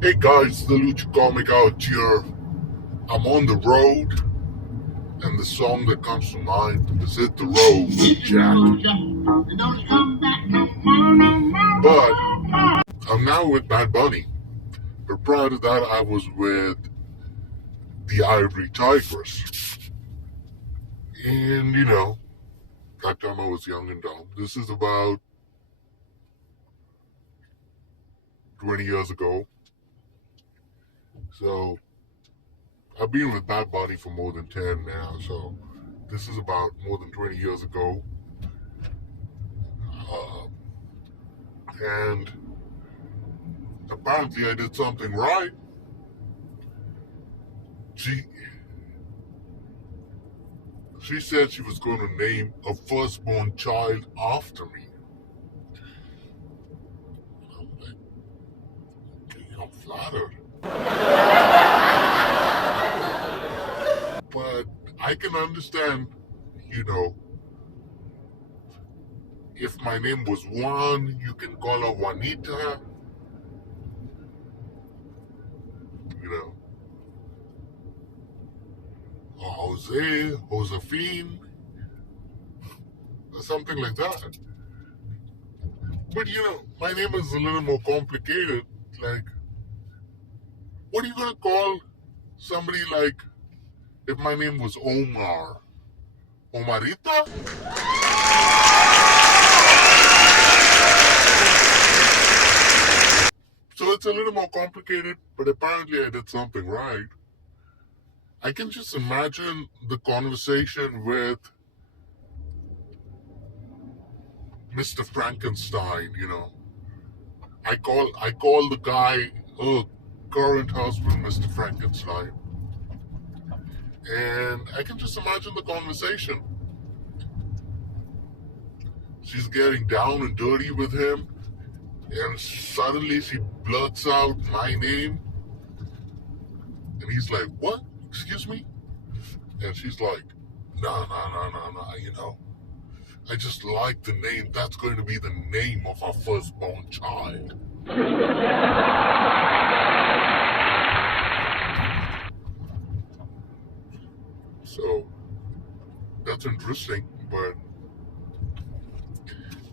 Hey guys, the Lucha Comic out here. I'm on the road, and the song that comes to mind is Hit the Road, Jack. But I'm now with Bad Bunny. But prior to that, I was with the Ivory Tigers. And that time I was young and dumb. This is about 20 years ago. So I've been with Bad Bunny for more than 10 now. So this is about more than 20 years ago. Uh, and apparently I did something right. She she said she was going to name a firstborn child after me. I'm like, okay, I'm flattered. But I can understand, you know, if my name was Juan, you can call her Juanita, you know, or Jose, Josephine, or something like that. But my name is a little more complicated. Like, what are you gonna call somebody like if my name was Omar? Omarita? So it's a little more complicated, but apparently I did something right. I can just imagine the conversation with Mr. Frankenstein, I call the guy current husband Mr. Frankenstein. And I can just imagine the conversation. She's getting down and dirty with him, and suddenly she blurts out my name, and he's like, "What? Excuse me?" And she's like, "No, no, no, no, no, I just like the name. That's going to be the name of our firstborn child." So that's interesting, but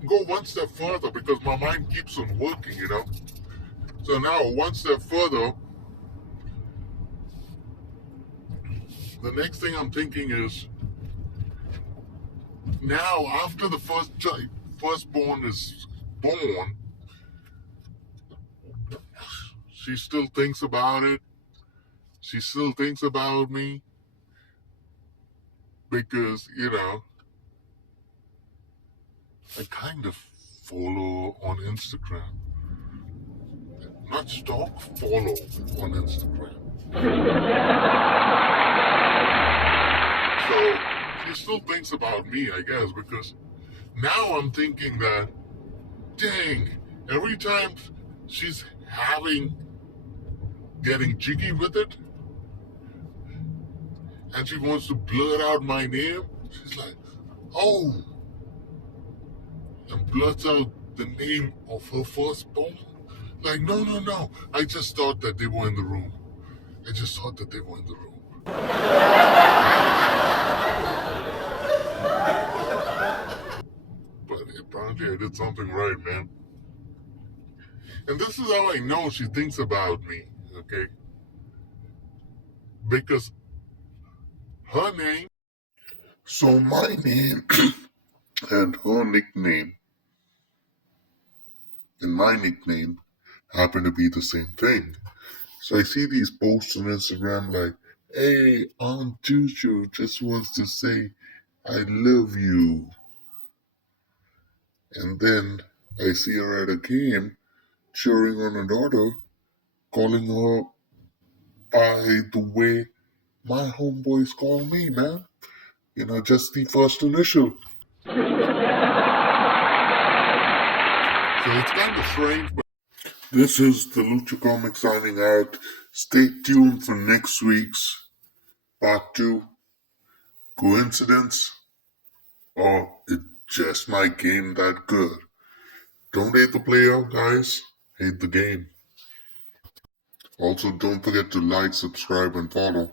go one step further because my mind keeps on working. So now, one step further, the next thing I'm thinking is now after the firstborn is born, she still thinks about it. She still thinks about me because I kind of follow on Instagram. Not stalk, follow on Instagram. So she still thinks about me, I guess, because now I'm thinking that, dang, every time she's getting jiggy with it, and she wants to blurt out my name, she's like, "Oh," and blurts out the name of her firstborn. Like, no, no, no. I just thought that they were in the room. I just thought that they were in the room. But apparently I did something right, man. And this is how I know she thinks about me, okay? Because her name, so my name and her nickname and my nickname happen to be the same thing. So I see these posts on Instagram like, "Hey, Aunt Juju just wants to say I love you." And then I see her at a game cheering on her daughter, calling her by the way my homeboys call me, man. Just the first initial. So it's kind of strange, but this is the Lucha Comic signing out. Stay tuned for next week's part 2. Coincidence? Or it just my game that good? Don't hate the player, guys. Hate the game. Also, don't forget to like, subscribe, and follow.